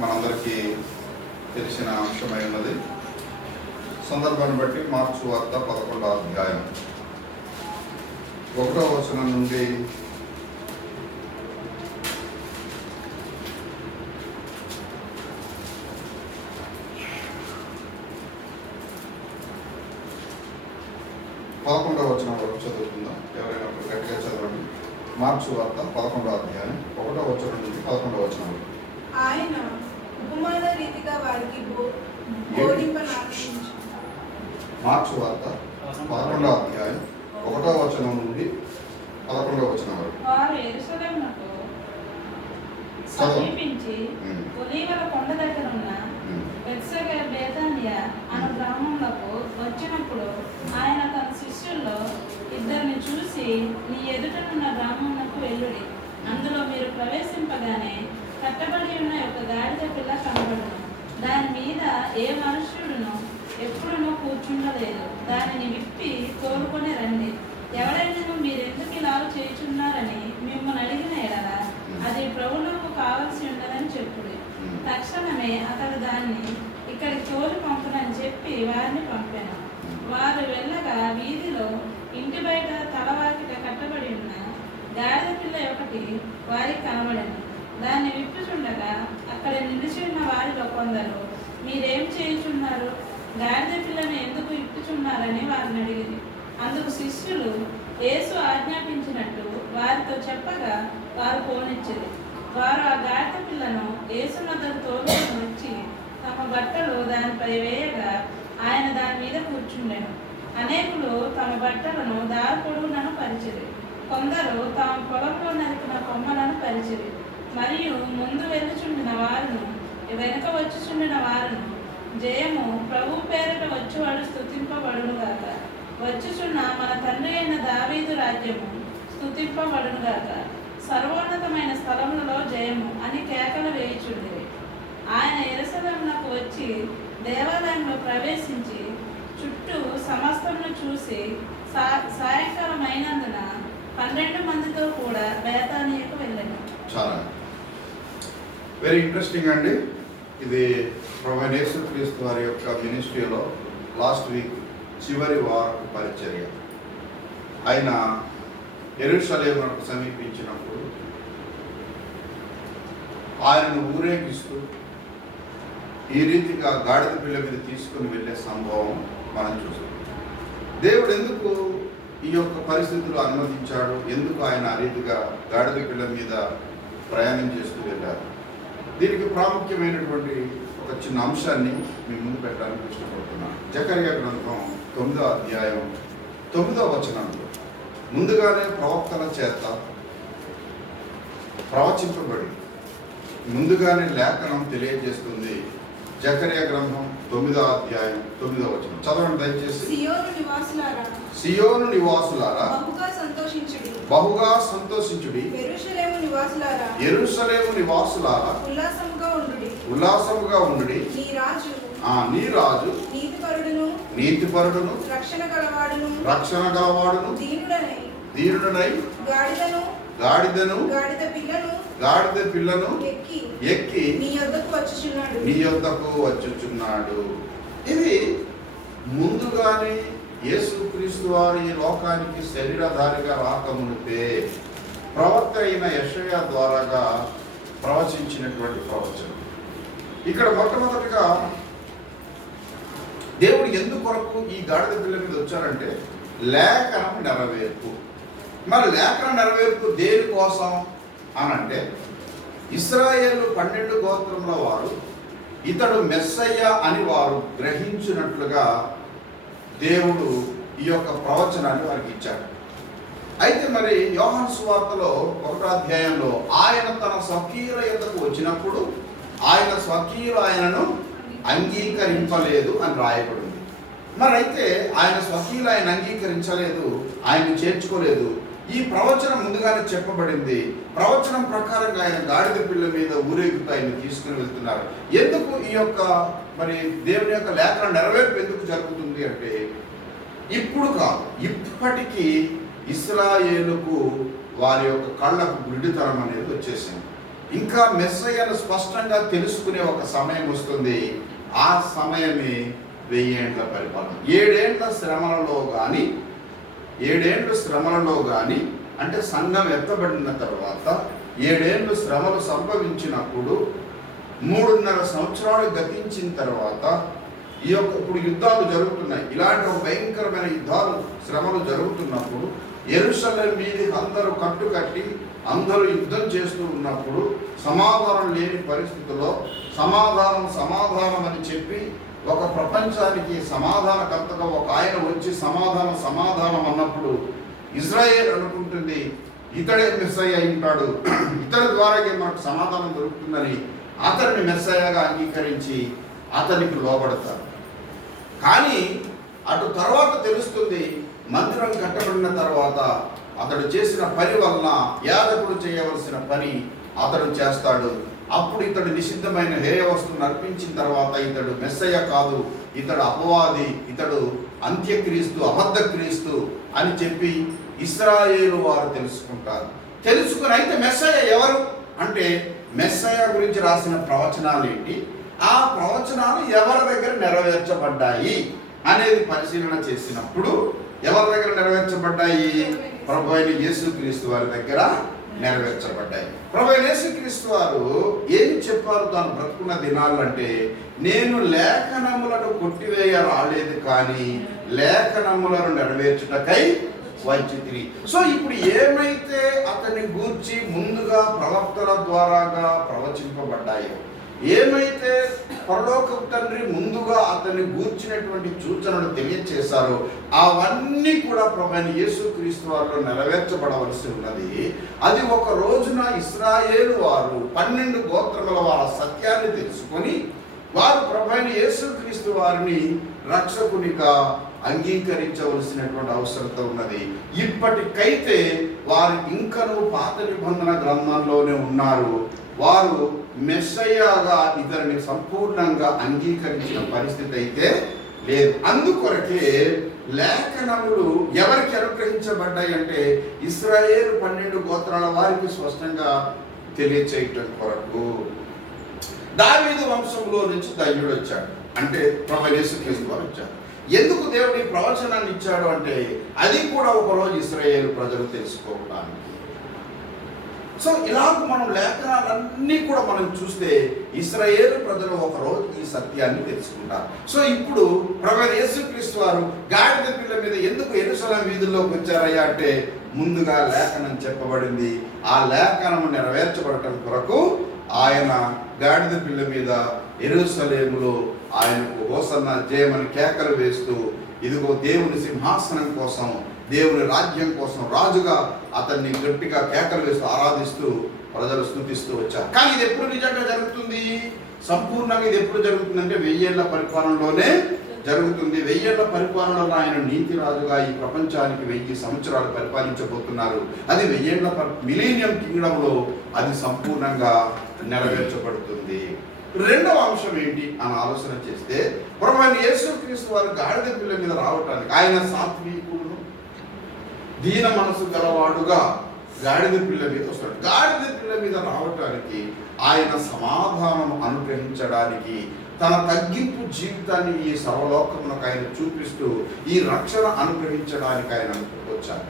మనందరికీ తెలిసిన అంశమై ఉన్నది. సందర్భాన్ని బట్టి మార్క్స్ వార్త 11వ అధ్యాయం 1వ వచనం నుండి 11వ వచనం వరకు చదువుకుందాం. ఎవరైనా గట్టిగా చదవండి. మార్క్స్ వార్త 11వ అధ్యాయం 1వ వచనం నుండి 11వ వచనం వరకు. ఆయన ఉపమాన రీతిగా వారికి బోధింపనారంభించారు. మార్క్స్ వార్త 11వ అధ్యాయం 1వ వచనం నుండి 11వ వచనం వరకు. వారు యెరూషలేమునకు సమీపించి ఒలీవల కొండ దగ్గర ఉన్న బెత్సగే బేతానియా అను గ్రామంలోకి వచ్చినప్పుడు ఆయన తన శిష్యుల్లో ఇద్దరిని చూసి, నీ ఎదుటనున్న గ్రామంలోకి వెళ్ళుడి, అందులో మీరు ప్రవేశింపగానే కట్టబడి ఉన్న ఒక గాడిద పిల్ల కనబడును, దాని మీద ఏ మనుష్యుడును ఎప్పుడునూ కూర్చుండలేదు, దానిని విప్పి తోలుకొని రండి. ఎవరైనా మీరెందుకు ఇలా చేయుచున్నారని మిమ్మల్ని అడిగిన ఎడల అది ప్రభువులకు కావలసి ఉండదని చెప్పుడు. తక్షణమే అతడు దాన్ని ఇక్కడికి తోలి పంపునని చెప్పి వారిని పంపాను. వారు వెళ్ళగా వీధిలో ఇంటి బయట తలవాకిట కట్టబడి ఉన్న గాడిద పిల్ల ఒకటి వారికి కనబడను. దాన్ని విప్పుచుండగా అక్కడ నిలిచి ఉన్న వారిలో కొందరు, మీరేం చేయుచున్నారు, గాడిద పిల్లను ఎందుకు ఇప్పుచున్నారని వారిని అడిగింది. అందుకు శిష్యులు యేసు ఆజ్ఞాపించినట్టు వారితో చెప్పగా వారు పోనిచ్చేది. వారు ఆ గాడిద పిల్లను యేసు వద్దకు తోలుకొని వచ్చి తమ బట్టలు దానిపై వేయగా ఆయన దాని మీద కూర్చుండెను. అనేకులు తమ బట్టలను దారి పొడవునను పరిచిరి, కొందరు తమ పొలంలో నరికిన కొమ్మలను పరిచిరి. మరియు ముందు వెళ్ళుచుండిన వారును వెనుక వచ్చుచుండిన వారును, జయము ప్రభు పేరిట వచ్చువాడు స్తుతింపబడునుగాక, వచ్చుచున్న మన తండ్రి అయిన దావీదు రాజ్యము స్తుతింపబడునుగాక, సర్వోన్నతమైన స్థలములలో జయము అని కేకలు వేయుచుండిరి. ఆయన యెరూషలేమునకు వచ్చి దేవాలయంలో ప్రవేశించి చుట్టూ సమస్తమును చూసి సాయంకాలం అయినందున 12 మందితో కూడా బేతానియకు వెళ్ళాను. చాలా వెరీ ఇంట్రెస్టింగ్ అండి. ఇది ప్రభువైన యేసుక్రీస్తు వారి యొక్క మినిస్ట్రీలో లాస్ట్ వీక్ చివరి వారపు పరిచర్య. ఆయన యెరూషలేమునకు సమీపించినప్పుడు ఆయనను ఊరేగిస్తూ ఈ రీతిగా గాడిద పిల్ల మీద తీసుకుని వెళ్ళే సంభవం మనం చూస్తాం. దేవుడు ఎందుకు ఈ యొక్క పరిస్థితులు అనుమతించాడు, ఎందుకు ఆయన ఆ రీతిగా గాడిద పిల్ల మీద ప్రయాణం చేస్తూ వెళ్ళారు? దీనికి ప్రాముఖ్యమైనటువంటి ఒక చిన్న అంశాన్ని మీ ముందు పెట్టడానికి ఇష్టపడుతున్నాను. జకర్యా గ్రంథం 9వ అధ్యాయం 9వ వచనంలో ముందుగానే ప్రవక్తల చేత ప్రవచింపబడి ముందుగానే లేఖనం తెలియజేస్తుంది. జకర్యా గ్రంథం 9వ అధ్యాయం 9వ వచనం చదవండి దయచేసి. సియోను నివాసులారా బహుగా సంతోషించుడి, యెరూషలేము నివాసులారా ఉల్లాసముగా ఉండుడి. నీ రాజు నీతిపరుడును రక్షణ గలవాడును దీనుడనై గాడిద పిల్లను ఎక్కి నీ యొద్దకు వచ్చుచున్నాడు. ఇది ముందుగానే యేసుక్రీస్తు వారు ఈ లోకానికి శరీరధారిగా రాకమునిపే ప్రవక్త అయిన యెషయా ద్వారాగా ప్రవచించినటువంటి ప్రవచనం. ఇక్కడ మొట్టమొదటిగా దేవుడు ఎందుకొరకు ఈ గాడిద పిల్ల మీద వచ్చారంటే లేఖనం నెరవేర్పు. మరి లేఖన నెరవేర్పు దేనికోసం అనంటే ఇశ్రాయేలు 12 గోత్రముల వారు ఇతడు మెస్సయ్య అని వారు గ్రహించినట్లుగా దేవుడు ఈ యొక్క ప్రవచనాన్ని వారికి ఇచ్చాడు. అయితే మరి యోహాను సువార్తలో 1వ అధ్యాయంలో ఆయన తన స్వకీయుల యొద్దకు వచ్చినప్పుడు ఆయన స్వకీయులు ఆయనను అంగీకరించలేదు అని రాయబడింది. మరి అయితే ఆయన స్వకీయులు ఆయన అంగీకరించలేదు, ఆయన్ని చేర్చుకోలేదు. ఈ ప్రవచనం ముందుగానే చెప్పబడింది. ప్రవచనం ప్రకారంగా ఆయన గాడిద పిల్ల మీద ఊరేగుతూ ఆయన తీసుకుని వెళ్తున్నారు. ఎందుకు ఈ యొక్క మరి దేవుని యొక్క లేఖన నెరవేర్పు ఎందుకు జరుగుతుంది అంటే ఇప్పుడు కాదు, ఇప్పటికీ ఇశ్రాయేలుకు వారి యొక్క కళ్ళకు గుడ్డితనం అనేది వచ్చేసింది. ఇంకా మెస్సయ్యను స్పష్టంగా తెలుసుకునే ఒక సమయం వస్తుంది. ఆ సమయమే 1000 ఏండ్ల పరిపాలన. 7 ఏండ్ల శ్రమలలో కానీ అంటే సంఘం ఎత్తబడిన తర్వాత 7 ఏళ్ళు శ్రమలు సంభవించినప్పుడు 3.5 సంవత్సరాలు గతించిన తర్వాత ఇప్పుడు యుద్ధాలు జరుగుతున్నాయి. ఇలాంటి ఒక భయంకరమైన శ్రమలు జరుగుతున్నప్పుడు యెరూషలేము మీదకి అందరూ కట్టుకట్టి అందరూ యుద్ధం చేస్తూ ఉన్నప్పుడు సమాధానం లేని పరిస్థితుల్లో సమాధానం అని చెప్పి ఒక ప్రపంచానికి సమాధానకర్తగా ఒక ఆయన వచ్చి సమాధానం అన్నప్పుడు ఇజ్రాయేల్ అనుకుంటుంది ఇతడే మెస్సయ్య అయి ఉంటాడు, ఇతడి ద్వారాగే మనకు సమాధానం దొరుకుతుందని అతడిని మెస్సయ్యగా అంగీకరించి అతనికి లోబడతారు. కానీ అటు తర్వాత తెలుస్తుంది, మందిరం కట్టబడిన తర్వాత అతడు చేసిన పని వలన యాజకుడు చేయవలసిన పని అతడు చేస్తాడు. అప్పుడు ఇతడు నిషిద్ధమైన హేయ వస్తువును అర్పించిన తర్వాత ఇతడు మెస్సయ్య కాదు, ఇతడు అపవాది, ఇతడు అంత్యక్రీస్తు, అబద్ధ క్రీస్తు అని చెప్పి ఇశ్రాయేలు వారు తెలుసుకుంటారు. తెలుసుకుని అయితే మెస్సయ్య ఎవరు అంటే మెస్సయ్య గురించి రాసిన ప్రవచనాలు ఏంటి, ఆ ప్రవచనాలు ఎవరి దగ్గర నెరవేర్చబడ్డాయి అనేది పరిశీలన చేసినప్పుడు ఎవరి దగ్గర నెరవేర్చబడ్డాయి? ప్రభు అయిన యేసుక్రీస్తు వారి దగ్గర నెరవేర్చబడ్డాయి. ప్రభు అయిన యేసుక్రీస్తు వారు ఏం చెప్పారు తాను బ్రతుకున్న దినాలంటే, నేను లేఖనములను కొట్టివేయ రాలేదు కానీ లేఖనములను నెరవేర్చుటకై వచ్చితిని. సో ఇప్పుడు ఏమైతే అతని గూర్చి ముందుగా ప్రవక్తల ద్వారాగా ప్రవచింపబడ్డాయో, ఏమైతే పరలోకపు తండ్రి ముందుగా అతన్ని గూర్చినటువంటి సూచనలు తెలియచేశారో అవన్నీ కూడా ప్రభువైన యేసుక్రీస్తు వారిలో నెరవేర్చబడవలసి ఉన్నది. అది ఒక రోజున ఇశ్రాయేలు వారు 12 గోత్రముల వారి సత్యాన్ని తెలుసుకొని వారు ప్రభువైన యేసుక్రీస్తు వారిని రక్షకునిగా అంగీకరించవలసినటువంటి అవసరత ఉన్నది. ఇప్పటికైతే వారు ఇంకనూ పాత నిబంధన గ్రంథంలోనే ఉన్నారు. వారు మెస్సయ్యగా ఇతరుని సంపూర్ణంగా అంగీకరించిన పరిస్థితి అయితే లేదు. అందుకొరకే లేఖనములు ఎవరికి అనుగ్రహించబడ్డాయి అంటే ఇశ్రాయేలు 12 గోత్రాల వారికి స్పష్టంగా తెలియచేయటం కొరకు. దావీదు వంశంలో నుంచి దైవుడు వచ్చాడు అంటే ప్రభు యేసుక్రీస్తు వారు వచ్చారు. ఎందుకు దేవుడు ఈ ప్రవచనాన్ని ఇచ్చాడు అంటే అది కూడా ఒకరోజు ఇశ్రాయేలు ప్రజలు తెలుసుకోవడానికి. సో ఇలాగ మనం లేఖనాలన్నీ కూడా మనం చూస్తే ఇశ్రాయేలు ప్రజలు ఒకరోజు ఈ సత్యాన్ని తెలుసుకుంటారు. సో ఇప్పుడు ప్రభువైన యేసుక్రీస్తు వారు గాడిద పిల్ల మీద ఎందుకు యెరూషలేము వీధుల్లోకి వచ్చారయ్యా అంటే ముందుగా లేఖనం చెప్పబడింది. ఆ లేఖనం నెరవేర్చబడటం కొరకు ఆయన గాడిద పిల్ల మీద యెరూషలేములో ఆయనకు హోసన్న జయమని కేకలు వేస్తూ ఇదిగో దేవుని సింహాసనం కోసం, దేవుని రాజ్యం కోసం రాజుగా అతన్ని గట్టిగా కేకలు వేస్తూ ఆరాధిస్తూ ప్రజలు స్తుతిస్తూ వచ్చారు. కానీ ఇది ఎప్పుడు నిజంగా జరుగుతుంది? సంపూర్ణంగా ఇది ఎప్పుడు జరుగుతుందంటే 1000 ఏళ్ల పరిపాలనలోనే జరుగుతుంది. 1000 ఏళ్ల పరిపాలనలో ఆయన నీతి రాజుగా ఈ ప్రపంచానికి 1000 సంవత్సరాలు పరిపాలించబోతున్నారు. అది 1000 ఏళ్ల మిలీనియం కింగ్డంలో అది సంపూర్ణంగా నెరవేర్చబడుతుంది. రెండవ అంశం ఏంటి అని ఆలోచన చేస్తే ప్రభువైన యేసుక్రీస్తు వారు గాడిద పిల్ల మీద రావటానికి ఆయన సాత్వికుడు, దీన మనసు గలవాడుగా గాడిద పిల్ల మీద వస్తాడు. గాడిద పిల్ల మీద రావటానికి ఆయన సమాధానం అనుగ్రహించడానికి తన తగ్గింపు జీవితాన్ని ఈ సర్వలోకమునకు ఆయన చూపిస్తూ ఈ రక్షణ అనుగ్రహించడానికి ఆయన వచ్చారు.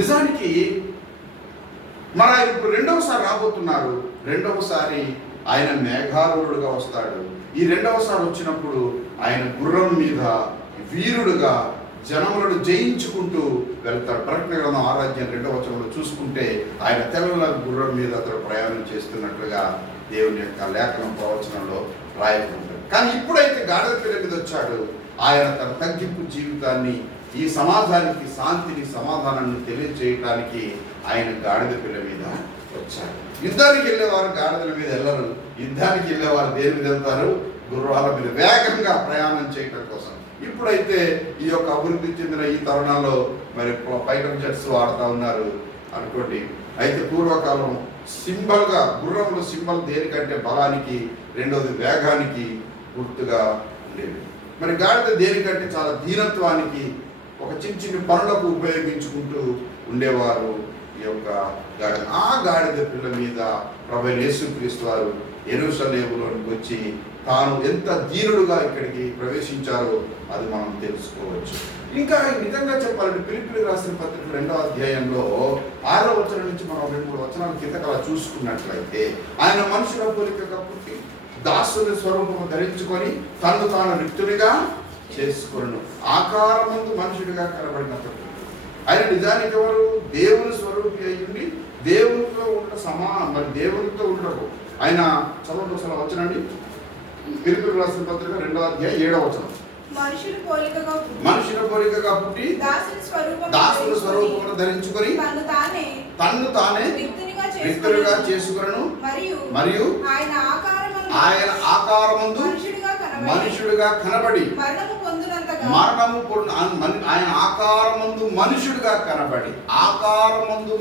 నిజానికి మన ఇప్పుడు రెండవసారి రాబోతున్నారు. రెండవసారి ఆయన మేఘారూఢుడుగా వస్తాడు. ఈ రెండవసారి వచ్చినప్పుడు ఆయన గుర్రం మీద వీరుడుగా జనములను జయించుకుంటూ వెళ్తాడు. ప్రకటన గ్రంథం 6:2 వచనంలో చూసుకుంటే ఆయన తెల్ల గుర్రం మీద అతడు ప్రయాణం చేస్తున్నట్లుగా దేవుని యొక్క లేఖనం ప్రవచనంలో రాయబడింది. కానీ ఇప్పుడైతే గాడిద పిల్ల మీద వచ్చాడు. ఆయన తన తగ్గింపు జీవితాన్ని ఈ సమాజానికి శాంతిని సమాధానాన్ని తెలియజేయడానికి ఆయన గాడిద పిల్ల మీద వచ్చాడు. యుద్ధానికి వెళ్ళేవారు గాడిదల మీద వెళ్ళరు. యుద్ధానికి వెళ్ళేవారు దేని మీద వెళ్తారు? గుర్రాల మీద వేగంగా ప్రయాణం చేయడం కోసం. ఇప్పుడైతే ఈ యొక్క అభివృద్ధి చెందిన ఈ తరుణంలో మరి ఫైటర్ జెట్స్ వాడుతూ ఉన్నారు అనుకోండి. అయితే పూర్వకాలం సింబల్గా గుర్రంలో సింబల్ దేనికంటే బలానికి, రెండోది వేగానికి గుర్తుగా ఉండేవి. మరి గాడిద దేనికంటే చాలా దీనత్వానికి, ఒక చిన్న చిన్న పనులకు ఉపయోగించుకుంటూ ఉండేవారు. ఈ యొక్క గాడిద. ఆ గాడిద పిల్ల మీద ప్రభువైన యేసుక్రీస్తు వారు యెరూషలేములోనికి వచ్చి తాను ఎంత దీనుడుగా ఇక్కడికి ప్రవేశించారో అది మనం తెలుసుకోవచ్చు. ఇంకా నిజంగా చెప్పాలంటే ఫిలిప్పీయులకు రాసిన పత్రిక 2వ అధ్యాయంలో 6వ వచనం నుంచి మనం 2-3 వచనాల కిందకు అలా చూసుకున్నట్లయితే, ఆయన మనుషుల పోలికగా పుట్టి దాసుని స్వరూపము ధరించుకొని తను తాను రిక్తునిగా చేసుకొనును, ఆకారమందు మనుషుడిగా కనబడినప్పటికీ ఆయన నిజానికి ఎవరు? దేవుని స్వరూపి అయ్యుండి దేవునితో మరి దేవునితో ఉండకు. ఆయన చదవడం వచ్చనండి. ఫిలిప్పీయులకు రాసిన పత్రిక 2వ అధ్యాయం 7వ వచనం. మనుషుల పోలికగా పుట్టి దాసుని స్వరూపమును ధరించుకొని తన్ను తానే రిక్తునిగా చేసుకొనును, మరియు ఆయన ఆకారమందు మనుషుడిగా కనబడి ఆయన ఆకారమందు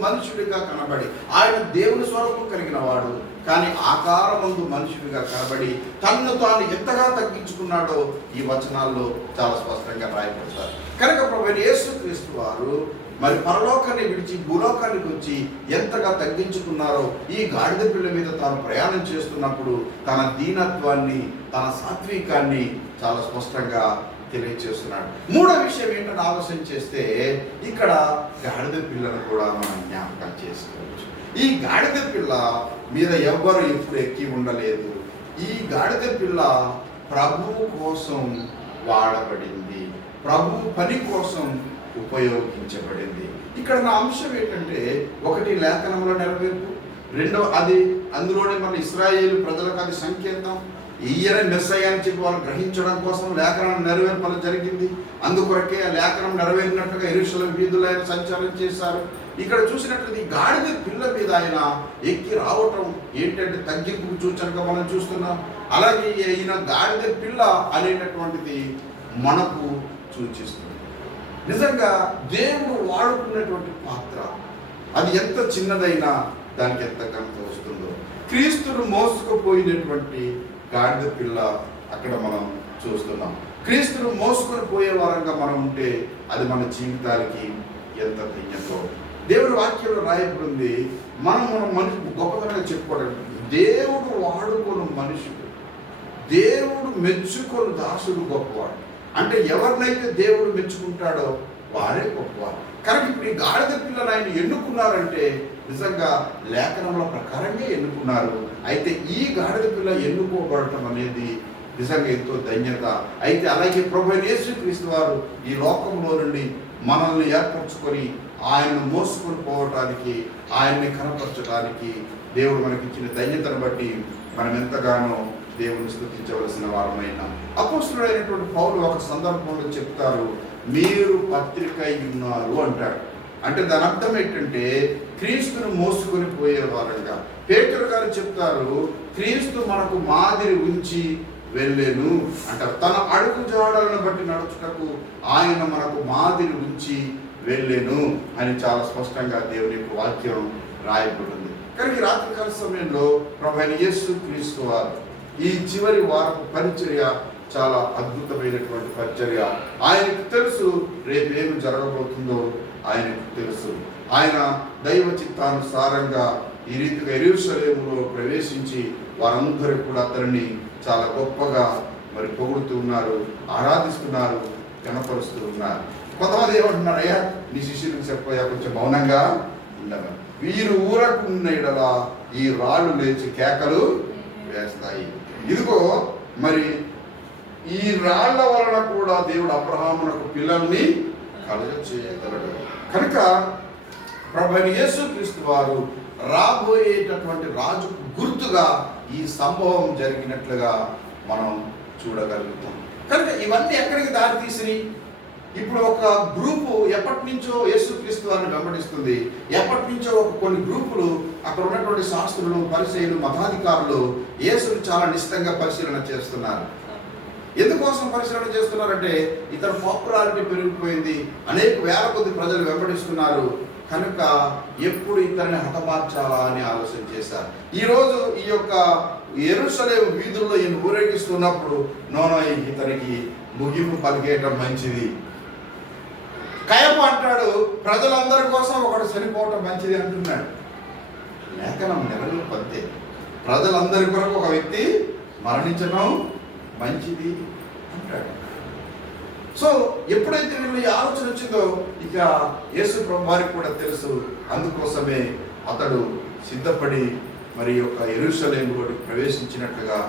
మనుషుడిగా కనబడి ఆయన దేవుని స్వరూపం కలిగిన వాడు, కానీ ఆకారమందు మనుషుడిగా కనబడి తన్ను తాను ఎంతగా తగ్గించుకున్నాడో ఈ వచనాల్లో చాలా స్పష్టంగా రాయబడతారు. కనుక ప్రభువైన యేసుక్రీస్తు వారు మరి పరలోకాన్ని విడిచి భూలోకానికి వచ్చి ఎంతగా తగ్గించుకున్నారో ఈ గాడిద పిల్ల మీద తాను ప్రయాణం చేస్తున్నప్పుడు తన దీనత్వాన్ని, తన సాత్వికాన్ని చాలా స్పష్టంగా తెలియజేస్తున్నాడు. మూడో విషయం ఏంటని ఆలోచన చేస్తే ఇక్కడ గాడిద పిల్లను కూడా మనం జ్ఞాపకం చేసుకోవచ్చు. ఈ గాడిద పిల్ల మీద ఎవ్వరు ఎప్పుడు ఎక్కి ఉండలేదు. ఈ గాడిద పిల్ల ప్రభువు కోసం వాడబడింది, ప్రభువు పని కోసం ఉపయోగించబడింది. ఇక్కడ నా అంశం ఏంటంటే, ఒకటి లేఖనంలో నెరవేర్పు, రెండో అది అందులోనే మన ఇశ్రాయేలు ప్రజలకు అది సంకేతం. ఈయన మెస్సయ్య అని చెప్పి వాళ్ళు గ్రహించడం కోసం లేఖనం నెరవేర్పడం జరిగింది. అందుకొరకే ఆ లేఖనం నెరవేరినట్టుగా యెరూషలేము వీధుల్లో ఆయన సంచారం చేశారు. ఇక్కడ చూసినట్లయితే ఈ గాడిద పిల్ల మీద ఆయన ఎక్కి రావటం ఏంటంటే తగ్గింపుకు సూచనగా మనం చూస్తున్నాం. అలాగే ఈయన గాడిద పిల్ల అనేటటువంటిది మనకు సూచిస్తుంది. నిజంగా దేవుడు వాడుకున్నటువంటి పాత్ర అది ఎంత చిన్నదైనా దానికి ఎంత ఘనత వస్తుందో. క్రీస్తును మోసుకుపోయినటువంటి గాడిద పిల్ల అక్కడ మనం చూస్తున్నాం. క్రీస్తును మోసుకొని పోయే వారంగా మనం ఉంటే అది మన జీవితానికి ఎంత ధన్యతో. దేవుడి వాక్యంలో రాయబడింది, మన మనిషి గొప్పతనంగా చెప్పుకోవడం. దేవుడు వాడుకోను మనుషుడు, దేవుడు మెచ్చుకొని దాసుడు గొప్పవాడు. అంటే ఎవరినైతే దేవుడు మెచ్చుకుంటాడో వారే గొప్పవారు. కనుక ఇప్పుడు ఈ గాడిద పిల్లను ఆయన ఎన్నుకున్నారంటే నిజంగా లేఖనముల ప్రకారంగా ఎన్నుకున్నారు. అయితే ఈ గాడిద పిల్ల ఎన్నుకోబడటం అనేది నిజంగా ఎంతో ధన్యత. అయితే అలాగే ప్రభువైన యేసుక్రీస్తు వారు ఈ లోకంలో నుండి మనల్ని ఏర్పరచుకొని ఆయనను మోసుకొని పోవటానికి, ఆయన్ని కనపరచడానికి దేవుడు మనకిచ్చిన ధన్యతను బట్టి మనం ఎంతగానో దేవుని స్తుతించవలసిన వారమైన. అపోస్తలుడైనటువంటి పౌలు ఒక సందర్భంలో చెప్తారు, మీరు పత్రిక ఉన్నారు అంటాడు. అంటే దాని అర్థం ఏంటంటే క్రీస్తును మోసుకొని పోయే వారంగా. పేతురు గారు చెప్తారు, క్రీస్తు మనకు మాదిరి ఉంచి వెళ్ళేను అంటారు. తన అడుగు జాడలను బట్టి నడుచుటకు ఆయన మనకు మాదిరి ఉంచి వెళ్ళేను అని చాలా స్పష్టంగా దేవుని యొక్క వాక్యం రాయబడింది. కానీ రాత్రికాల సమయంలో ప్రభువైన యేసుక్రీస్తు వారు ఈ చివరి వారపు పరిచర్య చాలా అద్భుతమైనటువంటి పరిచర్య. ఆయనకు తెలుసు రేపేమి జరగబోతుందో, ఆయనకు తెలుసు. ఆయన దైవ చిత్తానుసారంగా ఈ రీతిగా యెరూషలేములో ప్రవేశించి వారందరూ కూడా అతన్ని చాలా గొప్పగా మరి పొగుడుతూ ఉన్నారు, ఆరాధిస్తున్నారు, కనపరుస్తూ ఉన్నారు. కొంతమంది ఏమంటున్నారు, అయ్యా నీ శిష్యులకు చెప్పయ్యా కొంచెం మౌనంగా ఉండగా, వీరు ఊరకున్న యెడల ఈ రాళ్ళు లేచి కేకలు వేస్తాయి. ఇదిగో మరి ఈ రాళ్ల వలన కూడా దేవుడు అబ్రహామునకు పిల్లల్ని కలుగచేయగలడు. కనుక ప్రభువైన యేసుక్రీస్తు వారు రాబోయేటటువంటి రాజుకు గుర్తుగా ఈ సంభవం జరిగినట్లుగా మనం చూడగలుగుతాం. కనుక ఇవన్నీ ఎక్కడికి దారి తీసినాయి? ఇప్పుడు ఒక గ్రూపు ఎప్పటి నుంచో యేసుక్రీస్తు వారిని వెంబడిస్తుంది. ఎప్పటి నుంచో కొన్ని గ్రూపులు అక్కడ ఉన్నటువంటి శాస్త్రులు, పరిసయ్యులు, మతాధికారులు యేసుని చాలా నిశ్చితంగా పరిశీలన చేస్తున్నారు. ఎందుకోసం పరిశీలన చేస్తున్నారంటే ఇతని పాపులారిటీ పెరిగిపోయింది, అనేక వేల కొద్ది ప్రజలు వెంబడిస్తున్నారు. కనుక ఎప్పుడు ఇతన్ని హతమార్చాలా అని ఆలోచన చేశారు. ఈరోజు ఈ యొక్క యెరూషలేము వీధుల్లో ఈయన ఊరేగిస్తున్నప్పుడు ఇతనికి ముగింపు పలికేయటం మంచిది. కయప అంటాడు ప్రజలందరి కోసం ఒకడు చనిపోవటం మంచిది అంటున్నాడు. లేఖనం నెరవేర్పంతే. ప్రజలందరి కొరకు ఒక వ్యక్తి మరణించడం మంచిది అంటాడు. సో ఎప్పుడైతే వీళ్ళు ఈ ఆలోచన వచ్చిందో ఇక యేసు ప్రభు వారికి కూడా తెలుసు. అందుకోసమే అతడు సిద్ధపడి మరి యొక్క యెరూషలేములోకి ప్రవేశించినట్లుగా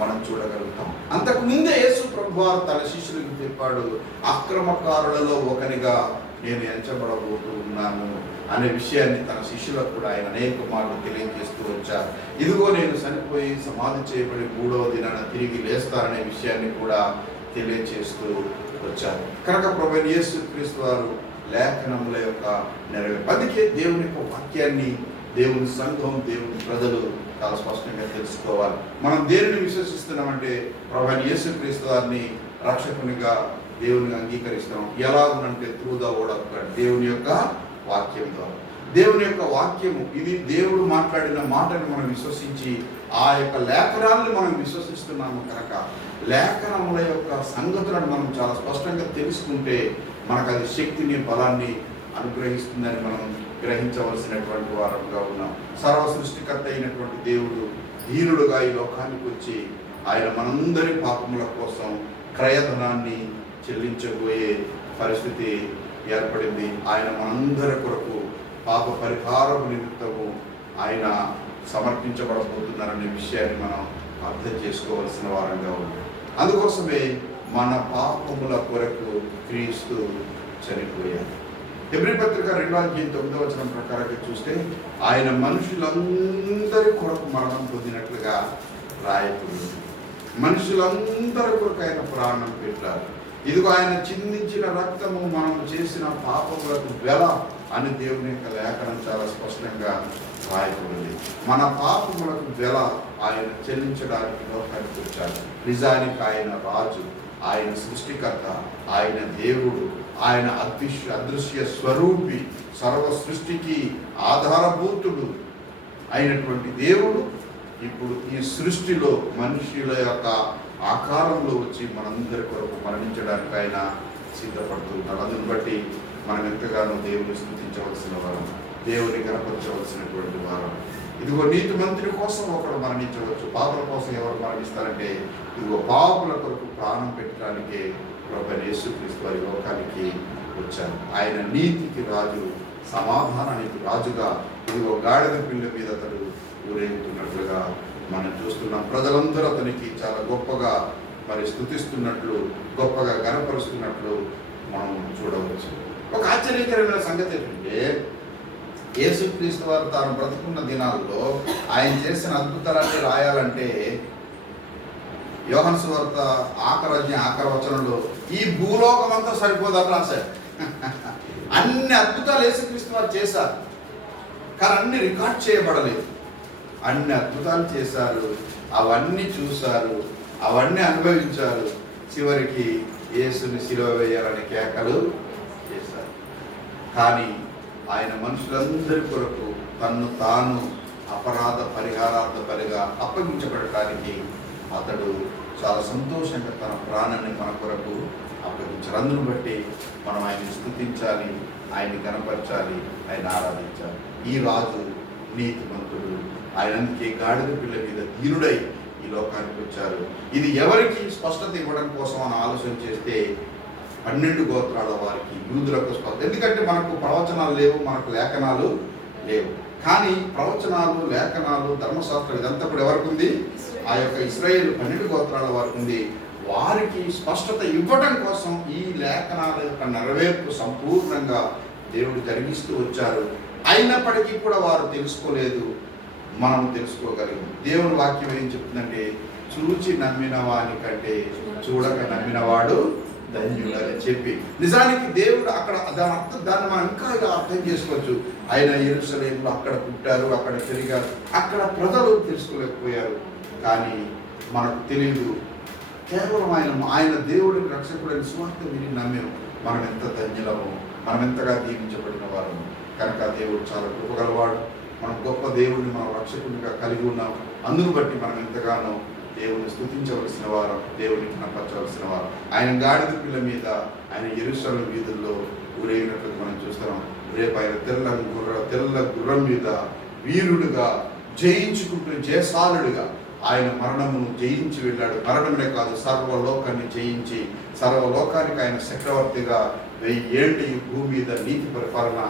మనం చూడగలుగుతాం. అంతకు ముందే యేసు ప్రభు వారు తన శిష్యులకు చెప్పాడు, అక్రమకారులలో ఒకనిగా నేను ఎంచబడబోతూ ఉన్నాను అనే విషయాన్ని తన శిష్యులకు కూడా ఆయన అనేక మార్లు తెలియజేస్తూ వచ్చారు. ఇదిగో నేను చనిపోయి సమాధి చేయబడి 3వ దినాన తిరిగి లేస్తారనే విషయాన్ని కూడా తెలియజేస్తూ వచ్చారు. కనుక ప్రభువైన యేసుక్రీస్తు వారు లేఖనముల యొక్క నెరవేర్పు. అందుకే దేవుని యొక్క వాక్యాన్ని దేవుని సంఘం, దేవుని ప్రజలు చాలా స్పష్టంగా తెలుసుకోవాలి. మనం దేనిని విశ్వసిస్తున్నామంటే ప్రభువైన యేసుక్రీస్తు వారిని రక్షకునిగా దేవుని అంగీకరిస్తాం. ఎలాగునంటే through the word of God, దేవుని యొక్క వాక్యం ద్వారా. దేవుని యొక్క వాక్యము ఇది దేవుడు మాట్లాడిన మాటను మనం విశ్వసించి ఆ యొక్క లేఖనాలను మనం విశ్వసిస్తున్నాము. కనుక లేఖనముల యొక్క సంగతులను మనం చాలా స్పష్టంగా తెలుసుకుంటే మనకు అది శక్తిని, బలాన్ని అనుగ్రహిస్తుందని మనం గ్రహించవలసినటువంటి వారంగా ఉన్నాం. సర్వ సృష్టికర్త అయినటువంటి దేవుడు హీనుడుగా ఈ లోకానికి వచ్చి ఆయన మనందరి పాపముల కోసం క్రయధనాన్ని చెల్లించబోయే పరిస్థితి ఏర్పడింది. ఆయన మనందరి కొరకు పాప పరిహారము నిమిత్తము ఆయన సమర్పించబడబోతున్నారనే విషయాన్ని మనం అర్థం చేసుకోవలసిన వారంగా ఉంది. అందుకోసమే మన పాపముల కొరకు క్రీస్తు చనిపోయారు. హెబ్రీ పత్రిక 2:9 ప్రకారంగా చూస్తే ఆయన మనుషులందరి కొరకు మరణం పొందినట్లుగా రాయబడింది. మనుషులందరి కొరకు ఆయన ప్రాణం పెట్టారు. ఇదిగో ఆయన చిందించిన రక్తము మనం చేసిన పాపములకు వెల అని దేవుని యొక్క లేఖనం చాలా స్పష్టంగా రాయబడింది. మన పాపములకు వెల ఆయన చెల్లించడానికి లోకానికి వచ్చాడు. నిజానికి ఆయన రాజు, ఆయన సృష్టికర్త, ఆయన దేవుడు, ఆయన అదృశ్య స్వరూపి, సర్వ సృష్టికి ఆధారభూతుడు అయినటువంటి దేవుడు ఇప్పుడు ఈ సృష్టిలో మనుషుల యొక్క ఆకారంలో వచ్చి మనందరి కొరకు మరణించడానికి ఆయన సిద్ధపడుతున్నాడు. అందుని బట్టి మనం ఎంతగానో దేవుని స్తుతించవలసిన వారం, దేవుని గణపరచవలసినటువంటి వారం. ఇదిగో నీతిమంతుని కోసం ఒకడు మరణించవచ్చు. పాపుల కోసం ఎవరు మరణిస్తారంటే ఇదిగో పాపుల కొరకు ప్రాణం పెట్టడానికే ప్రభువైన యేసుక్రీస్తు వారి లోకానికి వచ్చారు. ఆయన నీతికి రాజు, సమాధానానికి రాజుగా ఇదిగో గాడిద పిల్ల మీద అతడు ఊరేగుతున్నట్లుగా మనం చూస్తున్నాం. ప్రజలందరూ అతనికి చాలా గొప్పగా మరి స్తుతిస్తున్నట్లు, గొప్పగా గణపరుస్తున్నట్లు మనం చూడవచ్చు. ఒక ఆశ్చర్యకరమైన సంగతి ఏంటంటే యేసుక్రీస్తు వారు తాను బ్రతుకున్న దినాల్లో ఆయన చేసిన అద్భుతాలన్నీ రాయాలంటే యోహాను సువార్త ఆఖరి వచనంలో ఈ భూలోకం అంతా సరిపోదని రాశాడు. అన్ని అద్భుతాలు యేసుక్రీస్తు వారు చేశారు, కానీ అన్ని రికార్డ్ చేయబడలేదు. అన్ని అద్భుతాలు చేశారు, అవన్నీ చూశారు, అవన్నీ అనుభవించారు. చివరికి యేసుని సిలువ వేయాలని కేకలు చేశారు. కానీ ఆయన మనుషులందరి కొరకు తన్ను తాను అపరాధ పరిహారార్థ బలిగా అప్పగించబడటానికి అతడు చాలా సంతోషంగా తన ప్రాణాన్ని మన కొరకు అప్పగించారు. అందును బట్టి మనం ఆయన్ని స్తుతించాలి, ఆయన్ని కనపరచాలి, ఆయన ఆరాధించాలి. ఈ రాజు నీతిమంతుడు, ఆయన అందుకే గాడిద పిల్ల మీద దీనుడై ఈ లోకానికి వచ్చారు. ఇది ఎవరికి స్పష్టత ఇవ్వడం కోసం అని ఆలోచన చేస్తే 12 గోత్రాల వారికి, యూదులకు స్పష్టత. ఎందుకంటే మనకు ప్రవచనాలు లేవు, మనకు లేఖనాలు లేవు. కానీ ప్రవచనాలు, లేఖనాలు, ధర్మశాస్త్రం ఇదంతా కూడా ఎవరికి ఉంది? ఆ యొక్క ఇశ్రాయేలు 12 గోత్రాల వారికి ఉంది. వారికి స్పష్టత ఇవ్వడం కోసం ఈ లేఖనాల యొక్క నెరవేర్పు సంపూర్ణంగా దేవుడు జరిగిస్తూ వచ్చారు. అయినప్పటికీ కూడా వారు తెలుసుకోలేదు, మనం తెలుసుకోగలిగాం. దేవుని వాక్యం ఏం చెప్తుందంటే చూచి నమ్మిన వాని కంటే చూడక నమ్మినవాడు ధన్యుడని చెప్పి, నిజానికి దేవుడు అక్కడ దాన్ని మనం ఇంకా ఇలా అర్థం చేసుకోవచ్చు. ఆయన యెరూషలేములో అక్కడ పుట్టారు, అక్కడ పెరిగారు, అక్కడ ప్రజలు తెలుసుకోలేకపోయారు. కానీ మనకు తెలియదు, కేవలం ఆయన దేవుడిని రక్షకుడని సువార్త విని నమ్మాము. మనం ఎంత ధన్యులము, మనం ఎంతగా దీవించబడిన వారము. కనుక దేవుడు చాలా కృపగలవాడు. మనం గొప్ప దేవుడిని మనం రక్షకునిగా కలిగి ఉన్నాం. అందును బట్టి మనం ఎంతగానో దేవుని స్తుతించవలసిన వారం, దేవునికి కనపరచవలసిన వారం. ఆయన గాడిద పిల్ల మీద ఆయన యెరూషలేము వీధుల్లో ఊరేగినట్టు మనం చూస్తున్నాం. రేపు ఆయన తెల్ల గుర్రం మీద వీరుడుగా జయించుకుంటూ జయశాలుడుగా ఆయన మరణమును జయించి వెళ్ళాడు. మరణమే కాదు, సర్వలోకాన్ని జయించి సర్వలోకానికి ఆయన చక్రవర్తిగా 1000 ఏళ్ళు ఈ భూమి మీద నీతి పరిపాలన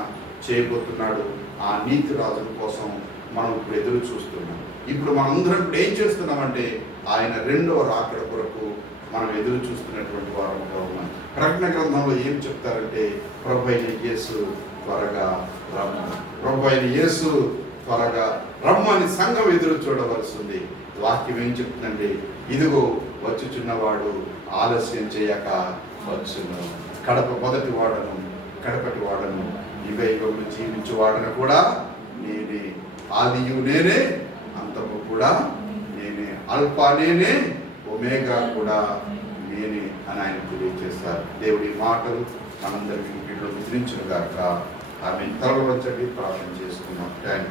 చేయబోతున్నాడు. ఆ నీతి రాజుల కోసం మనం ఇప్పుడు ఎదురు చూస్తున్నాం. ఇప్పుడు మనందరం ఇప్పుడు ఏం చేస్తున్నామంటే ఆయన రెండవ రాకడ కొరకు మనం ఎదురు చూస్తున్నటువంటి వారంగా ఉన్నాం. ప్రకటన గ్రంథంలో ఏం చెప్తారంటే ప్రభు అయిన యేసు త్వరగా రమ్ము, ప్రభు అయిన యేసు త్వరగా రమ్మని సంఘం ఎదురు చూడవలసింది. వాక్యం ఏం చెప్తుందండి? ఇదిగో వచ్చుచున్నవాడు ఆలస్యం చేయక వచ్చును. మొదటి వాడను కడపటి వాడను యుగయుగములు జీవించు వాడను కూడా నేనే, ఆదియు నేనే, అంతము కూడా నేనే, అల్ఫా నేనే, ఒమేగా కూడా నేనే అని ఆయన తెలియజేస్తారు. దేవుడి మాటలు మనందరికీ వీటిలో ముద్రించును గాక. ఆమె తలవంచండి, ప్రార్థన చేసుకున్నాం. థ్యాంక్స్.